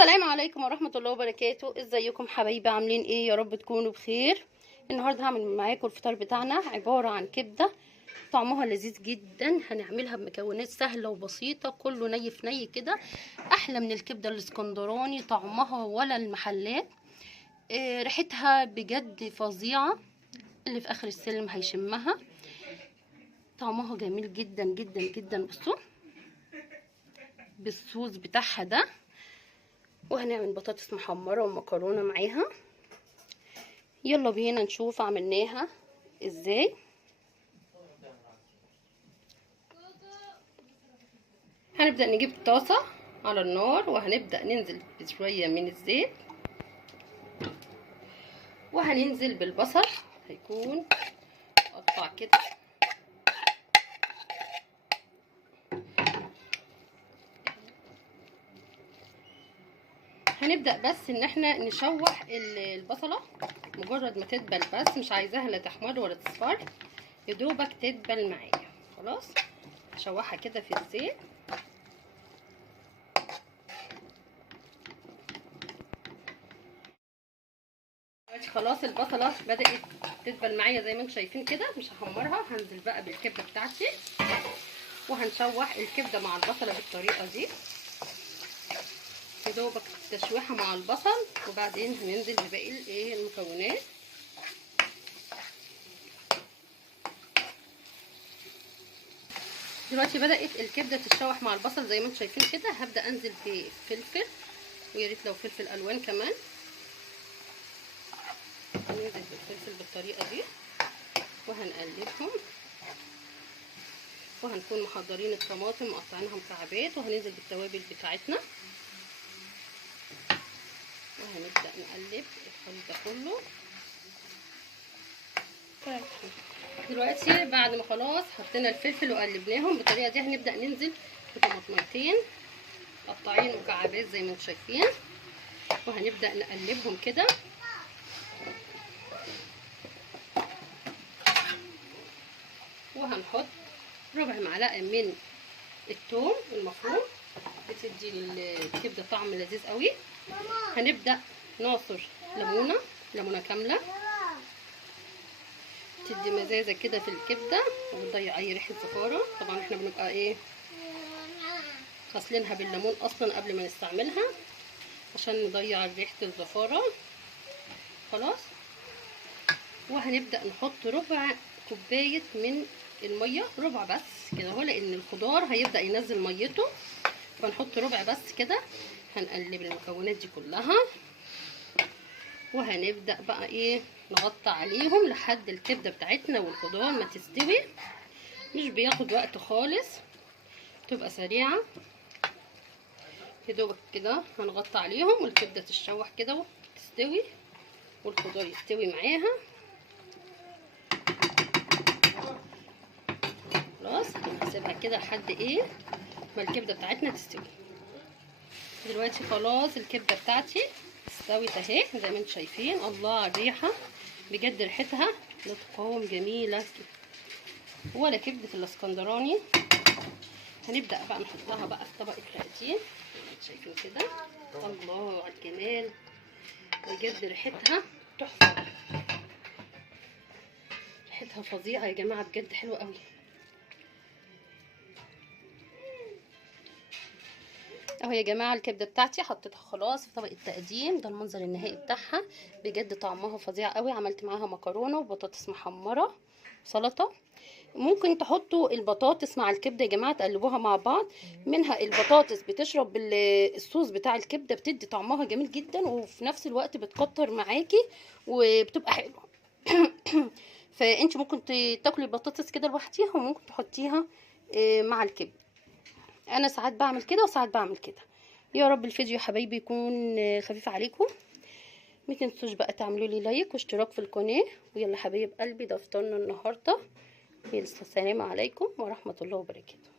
السلام عليكم ورحمة الله وبركاته. ازيكم حبايبي؟ عاملين ايه؟ يا رب تكونوا بخير. النهارده هعمل معاكم الفطار بتاعنا، عبارة عن كبدة طعمها لذيذ جدا. هنعملها بمكونات سهلة وبسيطة، كله ني في ني كده، احلى من الكبدة الاسكندراني طعمها ولا المحلات. ريحتها بجد فظيعة، اللي في اخر السلم هيشمها. طعمها جميل جدا جدا جدا. بصوا بالصوص بتاعها ده، وهنعمل بطاطس محمرة ومكرونة معاها. يلا بينا نشوف عملناها ازاي. هنبدأ نجيب طاسة على النار، وهنبدأ ننزل بشوية من الزيت، وهننزل بالبصل. هيكون قطع كده، هنبدأ بس ان احنا نشوح البصلة مجرد ما تدبل، بس مش عايزاها لا تحمر ولا تصفر، يدوبك تدبل معايا. خلاص هشوحها كده في الزيت. خلاص البصله بدات تدبل معايا زي ما انتم شايفين كده، مش هحمرها. هنزل بقى بالكبده بتاعتي، وهنشوح الكبده مع البصله بالطريقه دي، يا دوبك تشويحه مع البصل، وبعدين هننزل بباقي المكونات. دلوقتي بدات الكبده تتشوح مع البصل زي ما انتم شايفين كده. هبدا انزل بفلفل، ويا ريت لو فلفل الوان كمان. هننزل بالفلفل بالطريقه دي وهنقلبهم، وهنكون محضرين الطماطم مقطعينها مكعبات، وهننزل بالتوابل بتاعتنا، وهنبدأ نقلب الخليط ده كله. دلوقتي بعد ما خلاص حطينا الفلفل وقلبناهم بالطريقه دي، هنبدأ ننزل بطماطميتين مقطعين مكعبات زي ما انتم شايفين، وهنبدأ نقلبهم كده. وهنحط ربع معلقه من الثوم المفروم، بتدي الكبده طعم لذيذ قوي. هنبدأ نعصر ليمونه كامله، تدي مزازه كده في الكبده وتضيع اي ريحه زفاره. طبعا احنا بنبقى غسلينها بالليمون اصلا قبل ما نستعملها عشان نضيع ريحه الزفاره. خلاص، وهنبدا نحط ربع كوبايه من الميه، ربع بس كده اهو، لان الخضار هيبدا ينزل ميته، فنحط ربع بس كده. هنقلب المكونات دي كلها، وهنبدا بقى نغطي عليهم لحد الكبده بتاعتنا والخضار ما تستوي. مش بياخد وقت خالص، تبقى سريعه. يا دوبك كده هنغطي عليهم والكبده تتشوح كده وتستوي، والخضار يستوي معاها. خلاص هنسيبها كده لحد ما الكبده بتاعتنا تستوي. دلوقتي خلاص الكبده بتاعتي استوت اهي زي ما انتم شايفين. الله على الريحه، بجد ريحتها لا تقاوم، جميله ولا كبده الاسكندراني. هنبدا بقى نحطها بقى في طبق التقديم، شايفين كده. الله على الجمال، بجد ريحتها تحفه، ريحتها فظيعه يا جماعه، بجد حلوه قوي. اهو يا جماعه الكبده بتاعتي حطيتها خلاص في طبق التقديم. ده المنظر النهائي بتاعها، بجد طعمها فظيع قوي. عملت معاها مكرونه وبطاطس محمره، سلطه. ممكن تحطوا البطاطس مع الكبده يا جماعه، تقلبوها مع بعض. منها البطاطس بتشرب الصوص بتاع الكبده، بتدي طعمها جميل جدا، وفي نفس الوقت بتكتر معاكي وبتبقى حلوه. فانت ممكن تاكلي البطاطس كده لوحديها، وممكن تحطيها مع الكبده. انا ساعات بعمل كده وساعات بعمل كده. يا رب الفيديو يا حبايبي يكون خفيف عليكم. ما تنسوش بقى تعملوا لي لايك واشتراك في القناه. ويلا حبايب قلبي، ده فطارنا النهارده. السلام عليكم ورحمه الله وبركاته.